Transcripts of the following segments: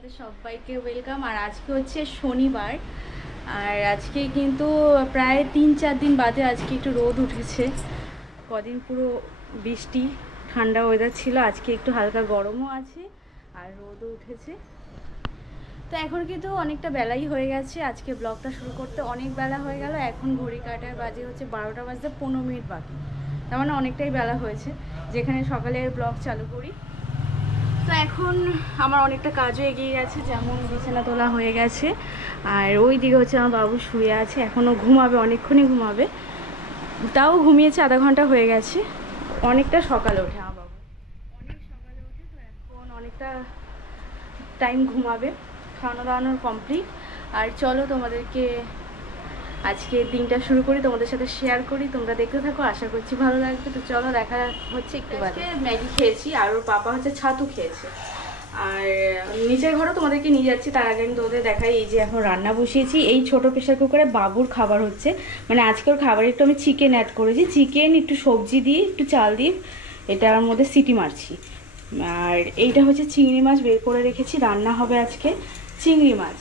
আমাদের সবাইকে ওয়েলকাম। আর আজকে হচ্ছে শনিবার, আর আজকে কিন্তু প্রায় 3-4 দিন বাদে আজকে একটু রোদ উঠেছে। কদিন পুরো বৃষ্টি ঠান্ডা ওয়েদার ছিল, আজকে একটু হালকা গরমও আছে আর রোদও উঠেছে। তো এখন কিন্তু অনেকটা বেলাই হয়ে গেছে, আজকে ব্লগটা শুরু করতে অনেক বেলা হয়ে গেল। এখন ঘড়ি কাটার বাজে হচ্ছে 12টা বাজতে 15 মিনিট বাকি, তার মানে অনেকটাই বেলা হয়েছে যেখানে সকালে ব্লগ চালু করি। তো এখন আমার অনেকটা কাজও এগিয়ে গেছে, যেমন বিছানা তোলা হয়ে গেছে, আর ওই দিকে হচ্ছে আমার বাবু শুয়ে আছে, এখনও ঘুমাবে, অনেকক্ষণই ঘুমাবে। তাও ঘুমিয়েছে, আধা ঘন্টা হয়ে গেছে। অনেকটা সকালে ওঠে আমার বাবু, অনেক সকালে ওঠে, তো এখন অনেকটা টাইম ঘুমাবে। খাওয়ানো দাওয়ানোর কমপ্লিট। আর চলো তোমাদেরকে আজকে দিনটা শুরু করি, তোমাদের সাথে শেয়ার করি, তোমরা দেখতে থাকো, আশা করছি ভালো লাগবে। তো চলো দেখা হচ্ছে একটু বাদে। ম্যাগি খেয়েছি আর ওর পাপা হচ্ছে ছাতু খেয়েছে। আর নিচের ঘরেও তোমাদেরকে নিয়ে যাচ্ছি, তার আগে আমি তোমাদের দেখাই। এই যে এখন রান্না বসিয়েছি, এই ছোট প্রেশার কুকারে বাবুর খাবার হচ্ছে, মানে আজকে ওর খাবারে একটু আমি চিকেন অ্যাড করেছি, চিকেন একটু সবজি দিয়ে একটু চাল দিয়ে এটার মধ্যে সিটি মারছি। আর এইটা হচ্ছে চিংড়ি মাছ বের করে রেখেছি, রান্না হবে আজকে চিংড়ি মাছ।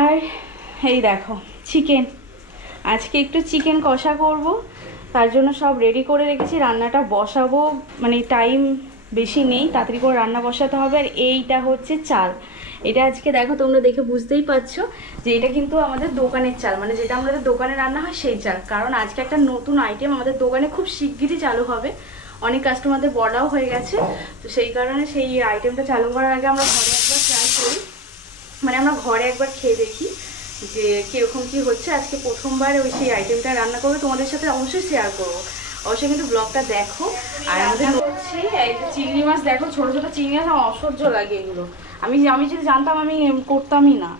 আর এই দেখো চিকেন, আজকে একটু চিকেন কষা করব, তার জন্য সব রেডি করে রেখেছি। রান্নাটা বসাবো, মানে টাইম বেশি নেই, তাড়াতাড়ি করে রান্না বসাতে হবে। আর এইটা হচ্ছে চাল, এটা আজকে দেখো তোমরা দেখে বুঝতেই পারছো যে এটা কিন্তু আমাদের দোকানের চাল, মানে যেটা আমাদের দোকানে রান্না হয় সেই চাল। কারণ আজকে একটা নতুন আইটেম আমাদের দোকানে খুব শিগগিরই চালু হবে, অনেক কাস্টমারদের বলাও হয়ে গেছে। তো সেই কারণে সেই আইটেমটা চালু করার আগে আমরা ঘরে একবার ট্রাই করি, মানে আমরা ঘরে একবার খেয়ে দেখি যে কীরকম কী হচ্ছে। আজকে প্রথমবার ওই সেই আইটেমটা রান্না করবো, তোমাদের সাথে অবশ্যই শেয়ার করবো, অবশ্যই কিন্তু ব্লগটা দেখো। আর আমাদের হচ্ছে একটা চিংড়ি মাছ, দেখো ছোটো ছোটো চিংড়ি মাছ আমার অসহ্য লাগে এগুলো। আমি যদি জানতাম আমি করতামই না।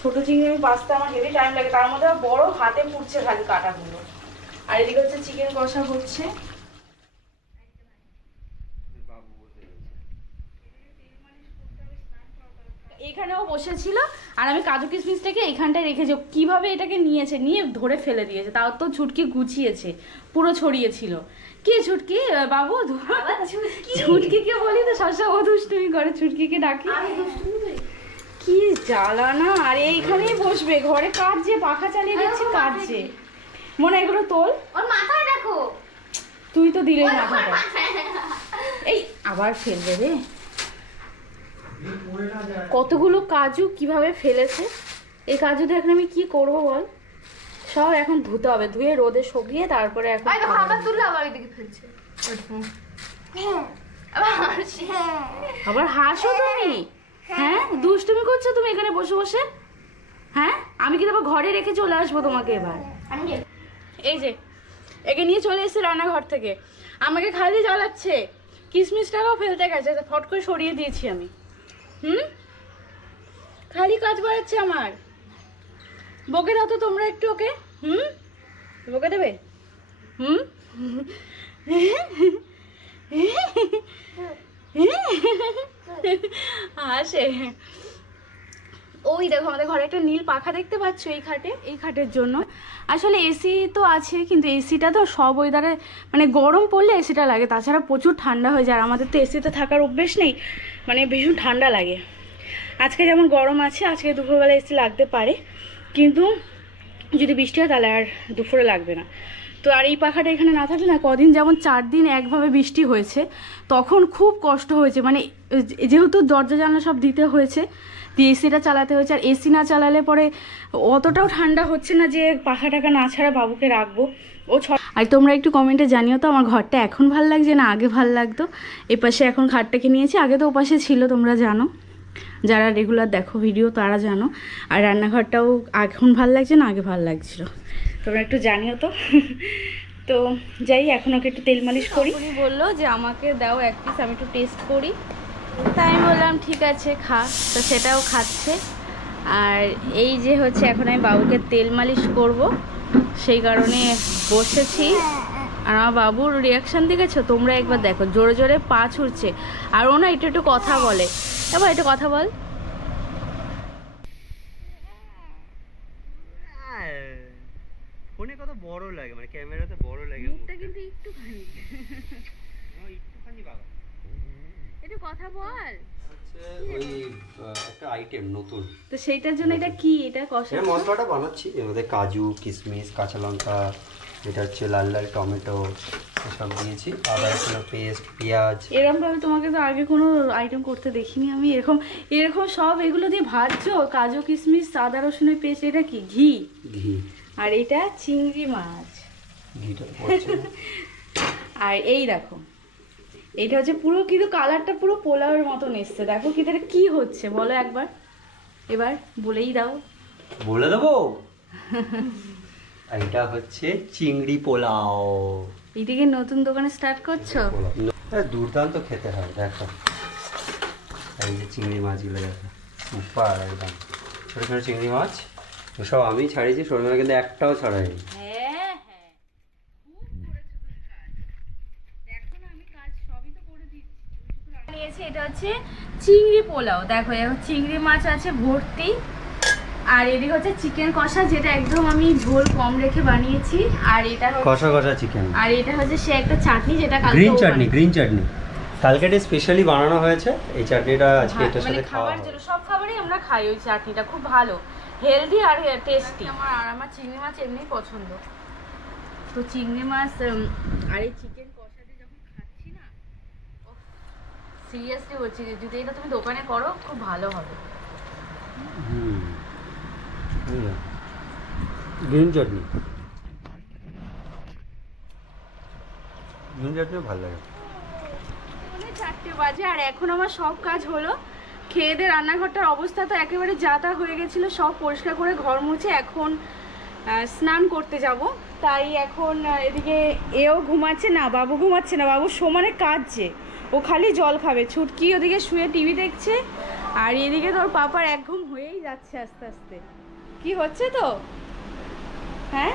ছোটো চিংড়ি আমি বাঁচতে আমার হেভি টাইম লাগে, তার মধ্যে বড় হাতে পুড়ছে খালি কাটাগুলো। আর এদিকে হচ্ছে চিকেন কষা হচ্ছে। এইখানেও বসেছিল, আর আমি কাজু কিশমিশটাকে এইখানটায় রেখেছি, কিভাবে এটাকে নিয়েছে, নিয়ে ধরে ফেলে দিয়েছে, তাও তো ছুটকি গুছিয়েছে, পুরো ছড়িয়েছিল। কি ছুটকি বাবু, ছুটকিকে বলি তো সবসময় ও দুষ্টুমি করে, ছুটকিকে ডাকি। কি জ্বালা না। আর এইখানেই বসবে, ঘরে কাটছে, পাখা চালিয়ে দিচ্ছে, কাটছে। মনে এগুলো তোল, ওর মাথায় দেখো। তুই তো দিলে মাথাটা, এই আবার ফেলবে রে। কতগুলো কাজু কিভাবে ফেলেছে, এই কাজুটা এখন আমি কি করবো বল। সব এখন ধুতে হবে, ধুয়ে রোদে শুকিয়ে তারপরে এখন আবার তুলে আবার ওইদিকে ফেলছে। আবার হাসো তুমি। হ্যাঁ দুষ্টুমি করছো তুমি এখানে বসে বসে। হ্যাঁ আমি কিন্তু আবার ঘরে রেখে চলে আসবো তোমাকে এবার। এই যে একে নিয়ে চলে এসেছে রান্নাঘর থেকে, আমাকে খালি জ্বালাচ্ছে, কিশমিশটাকেও ফেলতে গেছে, ফট করে সরিয়ে দিয়েছি আমি। খালি কাজ বাড়াচ্ছে আমার। বকে দাও তো তোমরা একটু ওকে। বকে দেবে। হাসে। ওই দেখো আমাদের ঘরে একটা নীল পাখা দেখতে পাচ্ছ, এই খাটে, এই খাটের জন্য। আসলে এসি তো আছে, কিন্তু এসিটা তো সব ওয়েদারে, মানে গরম পড়লে এসিটা লাগে, তাছাড়া প্রচুর ঠান্ডা হয়ে যায়। আর আমাদের তো এসিতে থাকার অভ্যেস নেই, মানে ভীষণ ঠান্ডা লাগে। আজকে যেমন গরম আছে, আজকে দুপুরবেলা এসি লাগতে পারে, কিন্তু যদি বৃষ্টি হয় তাহলে আর দুপুরে লাগবে না। তো আর এই পাখাটা এখানে না থাকলে না, কদিন যেমন 4 দিন একভাবে বৃষ্টি হয়েছে, তখন খুব কষ্ট হয়েছে, মানে যেহেতু দরজা জানলা সব দিতে হয়েছে, দিয়ে এসিটা চালাতে হয়েছে। আর এসি না চালালে পরে অতটাও ঠান্ডা হচ্ছে না যে পাখা টাকা না ছাড়া বাবুকে রাখবো। আর তোমরা একটু কমেন্টে জানিও তো আমার ঘরটা এখন ভাল লাগছে না আগে ভাল লাগতো। এপাশে এখন খাটটাকে নিয়েছি, আগে তো ওপাশে ছিল, তোমরা জানো, যারা রেগুলার দেখো ভিডিও তারা জানো। আর রান্নাঘরটাও এখন ভাল লাগছে না আগে ভাল লাগছিল, তোমরা একটু জানিও তো। তো যাই, এখন ওকে একটু তেল মালিশ করি। উনি বললো যে আমাকে দাও এক পিস, আমি একটু টেস্ট করি, তাই আমি বললাম ঠিক আছে খা, তো সেটাও খাচ্ছে। আর এই যে হচ্ছে এখন আমি বাবুকে তেল মালিশ করব, সেই কারণে বসেছি। আর আমার বাবুর রিয়াকশান দেখেছো তোমরা একবার দেখো, জোরে জোরে পা ছুটছে, আর ও না একটু একটু কথা বলে। এবার একটু কথা বল। ফোনে কত বড় লাগে, মানে ক্যামেরাতে বড় লাগে, মুখটা কিন্তু একটুখানি, একটুখানি বাবা, একটু কথা বল। হচ্ছে ওই আইটেম নতুন। তো সেইটার জন্য এটা কি, এটা কষা এই মশলাটা বানাচ্ছি, এর মধ্যে কাজু কিশমিশ কাঁচা লঙ্কা, এটা হচ্ছে লাল লাল টমেটো সব দিয়েছি, আদা রসুনের পেস্ট, পেঁয়াজ। এরকম ভাবে তোমাকে তো আগে কোনো আইটেম করতে দেখিনি আমি। এরকম এরকম সব এগুলো দিয়ে ভাজছো, কাজু কিশমিশ আদা রসুনের পেস্ট, এটা কি ঘি? ঘি। আর এটা চিংড়ি মাছ, ঘিটা পড়ছে না। আর এই দেখো এটা হচ্ছে পুরো, কিন্তু কালারটা পুরো পোলাওয়ের মতন এসছে। দেখো কি এটা কি হচ্ছে বলো একবার, এবার বলেই দাও। বলে দেবো। এটা হচ্ছে চিংড়ি পোলাও। এইটাকে নতুন দোকানে স্টার্ট করছো? দুর্দান্ত খেতে হয়। দেখো এই যে চিংড়ি মাছগুলো, দেখো সুপার একদম ছোটো ছোটো চিংড়ি মাছ। সব আমি ছাড়িয়েছি, শর্মিলা কিন্তু একটাও ছাড়াইনি। হ্যাঁ হ্যাঁ, খুব করেছো তুমি কাজ। দেখো না আমি কাজ সবই তো করে দিচ্ছি। নিয়েছি এটা হচ্ছে চিংড়ি পোলাও। দেখো এখন চিংড়ি মাছ আছে ভর্তি, আর এদিকে হচ্ছে চিকেন কষা, যেটা একদম আমি ঝোল কম রেখে বানিয়েছি। আর এটা কষা কষা চিকেন। আর এটা হচ্ছে সে একটা চাটনি, যেটা কালকে গ্রিন চাটনি, গ্রিন চাটনি কালকে এটা স্পেশালি বানানো হয়েছে। এই চাটনিটা আজকে এটার সাথে খাওয়া খাবার জন্য, সব খাবারই আমরা খাই ওই চাটনিটা, খুব ভালো, হেলদি আর টেস্টি। আমার চিংড়ি মাছ এমনি পছন্দ। তো চিংড়ি মাছ আর এই চিকেন কষা দিয়ে যখন খাচ্ছি না, সিরিয়াসলি বলছি, যদি এটা তুমি দোকানে করো খুব ভালো হবে। গ্রিন চাটনি, গ্রিন চাটনি ভালো লাগে। 4টে বাজে আর এখন আমার সব কাজ হলো। খেয়ে দিয়ে রান্নাঘরটার অবস্থা তো একেবারে যা-তা হয়ে গেছিলো, সব পরিষ্কার করে ঘর মুছে এখন স্নান করতে যাব। তাই এখন এদিকে এও ঘুমাচ্ছে না, বাবু ঘুমাচ্ছে না, বাবু সমানে কাঁদছে, ও খালি জল খাবে। ছুটকি ওদিকে শুয়ে টিভি দেখছে, আর এদিকে তোর পাপার এক ঘুম হয়েই যাচ্ছে আস্তে আস্তে। কি হচ্ছে তো, হ্যাঁ?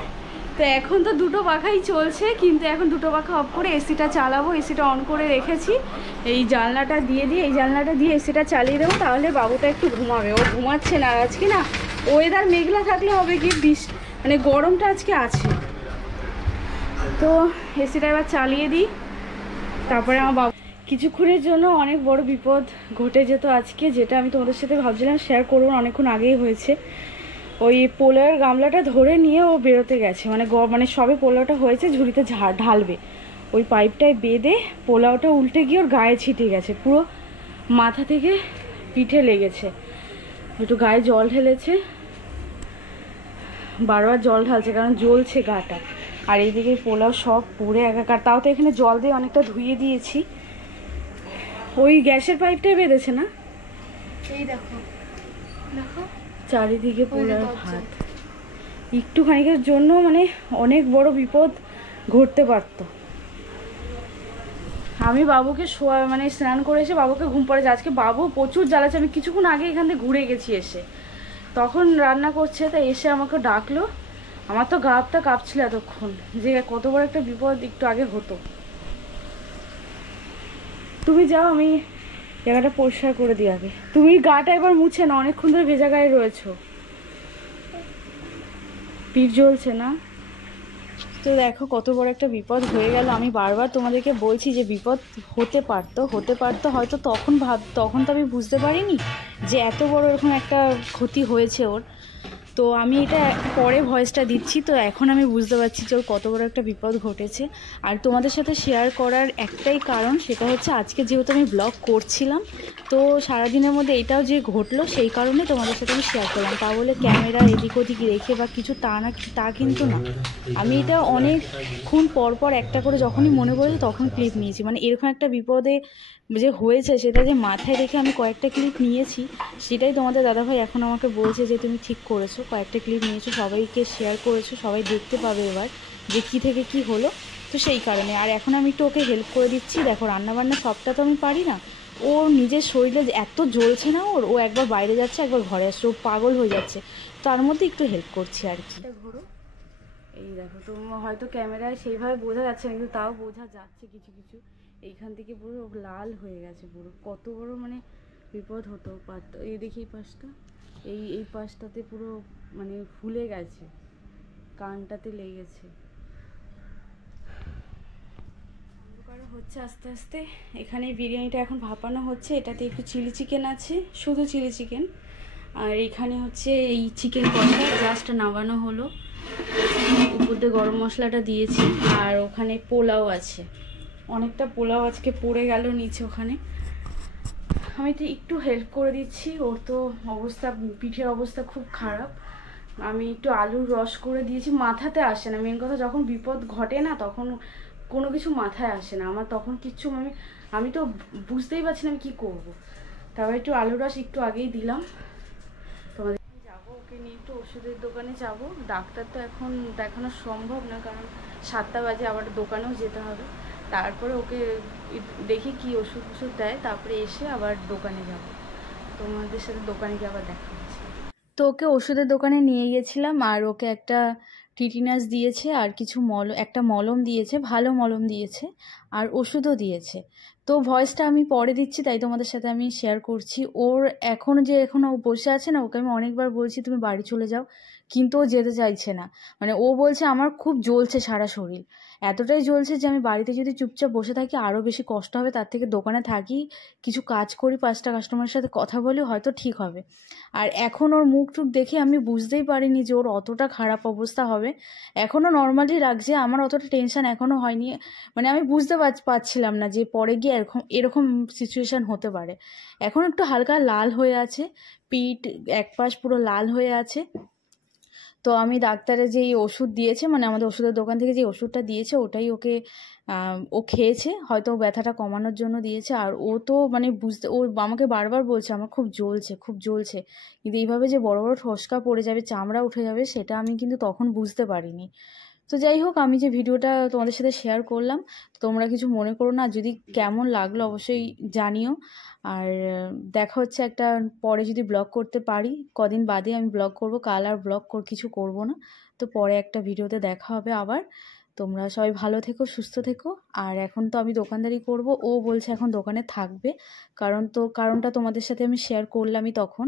তো এখন তো দুটো পাখাই চলছে, কিন্তু এখন দুটো পাখা অফ করে এসিটা চালাবো। এসিটা অন করে রেখেছি, এই জানলাটা দিয়ে এই জানলাটা দিয়ে এসিটা চালিয়ে দেবো, তাহলে বাবুটা একটু ঘুমাবে। ও ঘুমাচ্ছে না আজকে, না ওয়েদার মেঘলা থাকলে হবে কি, মানে গরমটা আজকে আছে। তো এসিটা এবার চালিয়ে দিই, তারপরে আমার বাবু। কিছুক্ষণের জন্য অনেক বড় বিপদ ঘটে যেত আজকে, যেটা আমি তোমাদের সাথে ভাবছিলাম শেয়ার করবো, অনেকক্ষণ আগেই হয়েছে। ওই পোলাওয়ের গামলাটা ধরে নিয়ে ও বেরোতে গেছে, মানে সবে পোলাওটা হয়েছে, ঝুড়িতে ঢালবে, ওই পাইপটায় বেঁধে পোলাওটা উল্টে গিয়ে ওর গায়ে ছিটে গেছে, পুরো মাথা থেকে পিঠে লেগেছে। একটু গায়ে জল ঢেলেছে, বারবার জল ঢালছে কারণ জ্বলছে গাটা। আর এইদিকে পোলাও সব পুড়ে একাকার। তাও তো এখানে জল দিয়ে অনেকটা ধুয়ে দিয়েছি। ওই গ্যাসের পাইপটাই বেঁধেছে না, এই দেখো দেখো চারিদিকে পোলার ভাত। একটুখানিকের জন্য মানে অনেক বড় বিপদ ঘটতে পারতো। আমি বাবুকে মানে স্নান করে এসে বাবুকে ঘুম পড়েছে। আজকে বাবু প্রচুর জ্বালাচ্ছে। আমি কিছুক্ষণ আগে এখান থেকে ঘুরে গেছি, এসে তখন রান্না করছে, তাই এসে আমাকে ডাকলো। আমার তো গাটা কাঁপছিল এতক্ষণ, যে কত বড় একটা বিপদ একটু আগে হতো। তুমি যাও, আমি জায়গাটা পরিষ্কার করে দিই আগে। তুমি গাটা এবার মুছে না, অনেকক্ষণ ধরে ভেজা গায়ে রয়েছো, পিঠ জ্বলছে না। তো দেখো কত বড় একটা বিপদ হয়ে গেল। আমি বারবার তোমাদেরকে বলছি যে বিপদ হতে পারতো হয়তো, তখন তো আমি বুঝতে পারিনি যে এত বড় এরকম একটা ক্ষতি হয়েছে ওর। তো আমি এটা পরে ভয়েসটা দিচ্ছি, তো এখন আমি বুঝতে পারছি যে ওর কত বড় একটা বিপদ ঘটেছে। আর তোমাদের সাথে শেয়ার করার একটাই কারণ, সেটা হচ্ছে আজকে যেহেতু আমি ব্লগ করছিলাম, তো সারাদিনের মধ্যে এটাও যে ঘটলো, সেই কারণে তোমাদের সাথে আমি শেয়ার করলাম। তা বলে ক্যামেরা এদিক ওদিক রেখে বা কিছু তা কিন্তু না। আমি এটা অনেকক্ষণ পর একটা করে যখনই মনে পড়েছে তখন ক্লিপ নিয়েছি। মানে এরকম একটা বিপদে যে হয়েছে সেটা যে মাথায় রেখে আমি কয়েকটা ক্লিপ নিয়েছি, সেটাই তোমাদের দাদাভাই এখন আমাকে বলছে যে তুমি ঠিক করেছো, কয়েকটা ক্লিপ নিয়েছো, সবাইকে শেয়ার করেছো, সবাই দেখতে পাবে এবার যে কী থেকে কি হলো। তো সেই কারণে আর এখন আমি একটু ওকে হেল্প করে দিচ্ছি। দেখো রান্নাবান্না সবটা তো আমি পারি না, ও নিজের শরীরে এত জ্বলছে না ও একবার বাইরে যাচ্ছে একবার ঘরে আসছে, ও পাগল হয়ে যাচ্ছে, তার মধ্যে একটু হেল্প করছি আর কি। ঘোরো, এই দেখো তুমি হয়তো ক্যামেরায় সেইভাবে বোঝা যাচ্ছে না, কিন্তু তাও বোঝা যাচ্ছে কিছু কিছু। এইখান থেকে পুরো লাল হয়ে গেছে, পুরো কত বড় মানে বিপদ হতো পারতো। এই দেখি এই পাশটা, এই পাশটাতে পুরো মানে ফুলে গেছে, কানটাতে লেগেছে। হচ্ছে আস্তে আস্তে। এখানে বিরিয়ানিটা এখন ভাপানো হচ্ছে, এটাতে একটু চিলি চিকেন আছে, শুধু চিলি চিকেন, আর এখানে হচ্ছে এই চিকেন কষা জাস্ট নামানো হলো, উপর দিয়ে গরম মশলাটা দিয়েছি। আর ওখানে পোলাও আছে, অনেকটা পোলাও আজকে পড়ে গেল নিচে ওখানে। আমি তো একটু হেল্প করে দিচ্ছি, ওর তো অবস্থা, পিঠের অবস্থা খুব খারাপ। আমি একটু আলুর রস করে দিয়েছি, মাথাতে আসে না। মেন কথা, যখন বিপদ ঘটে না তখন কোনো কিছু মাথায় আসে না আমার, তখন কিচ্ছু আমি তো বুঝতেই পারছি না আমি কী করবো। তারপর একটু আলুর রস একটু আগেই দিলাম। তোমাদের যাবো, ওকে নিয়ে একটু ওষুধের দোকানে যাব। ডাক্তার তো এখন দেখানো সম্ভব না, কারণ 7টা বাজে, আবার দোকানেও যেতে হবে। তারপরে ওকে দেখি কি ওষুধ দেয়, তারপরে এসে আবার দোকানে যাব। তোমাদের সাথে দোকানে গিয়ে আবার দেখা হচ্ছে। তো ওকে ওষুধের দোকানে নিয়ে গেছিলাম, আর ওকে একটা টিটিনাস দিয়েছে, আর কিছু একটা মলম দিয়েছে, ভালো মলম দিয়েছে, আর ওষুধও দিয়েছে। তো ভয়েসটা আমি পরে দিচ্ছি, তাই তোমাদের সাথে আমি শেয়ার করছি। ওর এখন ও বসে আছে না, ওকে আমি অনেকবার বলছি তুমি বাড়ি চলে যাও, কিন্তু ও যেতে চাইছে না। মানে ও বলছে আমার খুব জ্বলছে সারা শরীর, এতটাই জ্বলছে যে আমি বাড়িতে যদি চুপচাপ বসে থাকি আরও বেশি কষ্ট হবে, তার থেকে দোকানে থাকি, কিছু কাজ করি, 5টা কাস্টমারের সাথে কথা বলি, হয়তো ঠিক হবে। আর এখন ওর মুখ টুক দেখে আমি বুঝতেই পারিনি যে ওর অতটা খারাপ অবস্থা হবে। এখনও নর্মালি লাগছে, আমার অতটা টেনশন এখনও হয়নি। মানে আমি বুঝতে পারছিলাম না যে পরে গিয়ে এরকম সিচুয়েশান হতে পারে। এখন একটু হালকা লাল হয়ে আছে, পিঠ এক পাশ পুরো লাল হয়ে আছে। তো আমি ডাক্তারে যেই ওষুধ দিয়েছে, মানে আমাদের ওষুধের দোকান থেকে যে ওষুধটা দিয়েছে, ওটাই ওকে ও খেয়েছে, হয়তো ব্যথাটা কমানোর জন্য দিয়েছে। আর ও তো মানে ও আমাকে বারবার বলছে আমার খুব জ্বলছে, খুব জ্বলছে, কিন্তু এইভাবে যে বড় বড় ঠোসকা পড়ে যাবে, চামড়া উঠে যাবে, সেটা আমি কিন্তু তখন বুঝতে পারিনি। তো যাই হোক, আমি যে ভিডিওটা তোমাদের সাথে শেয়ার করলাম, তোমরা কিছু মনে করো না, যদি কেমন লাগলো অবশ্যই জানিও। আর দেখা হচ্ছে একটা পরে, যদি ব্লগ করতে পারি, কদিন বাদে আমি ব্লগ করব, কাল আর ব্লগ কিছু করব না। তো পরে একটা ভিডিওতে দেখা হবে আবার। তোমরা সবাই ভালো থেকো, সুস্থ থেকো। আর এখন তো আমি দোকানদারি করব, ও বলছে এখন দোকানে থাকবে, কারণটা তোমাদের সাথে আমি শেয়ার করলামই তখন।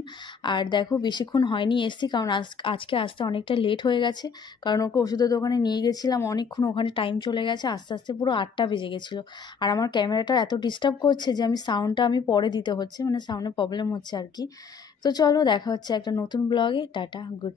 আর দেখো বেশিক্ষণ হয়নি এসছি, কারণ আজকে আসতে অনেকটা লেট হয়ে গেছে, কারণ ওকে ওষুধের দোকানে নিয়ে গেছিলাম, অনেকক্ষণ ওখানে টাইম চলে গেছে, আস্তে আস্তে পুরো 8টা বেজে গেছিলো। আর আমার ক্যামেরাটা এত ডিস্টার্ব করছে যে সাউন্ডটা আমি পরে দিতে হচ্ছে, মানে সাউন্ডে প্রবলেম হচ্ছে আর কি। তো চলো, দেখা হচ্ছে একটা নতুন ব্লগে। Tata, good.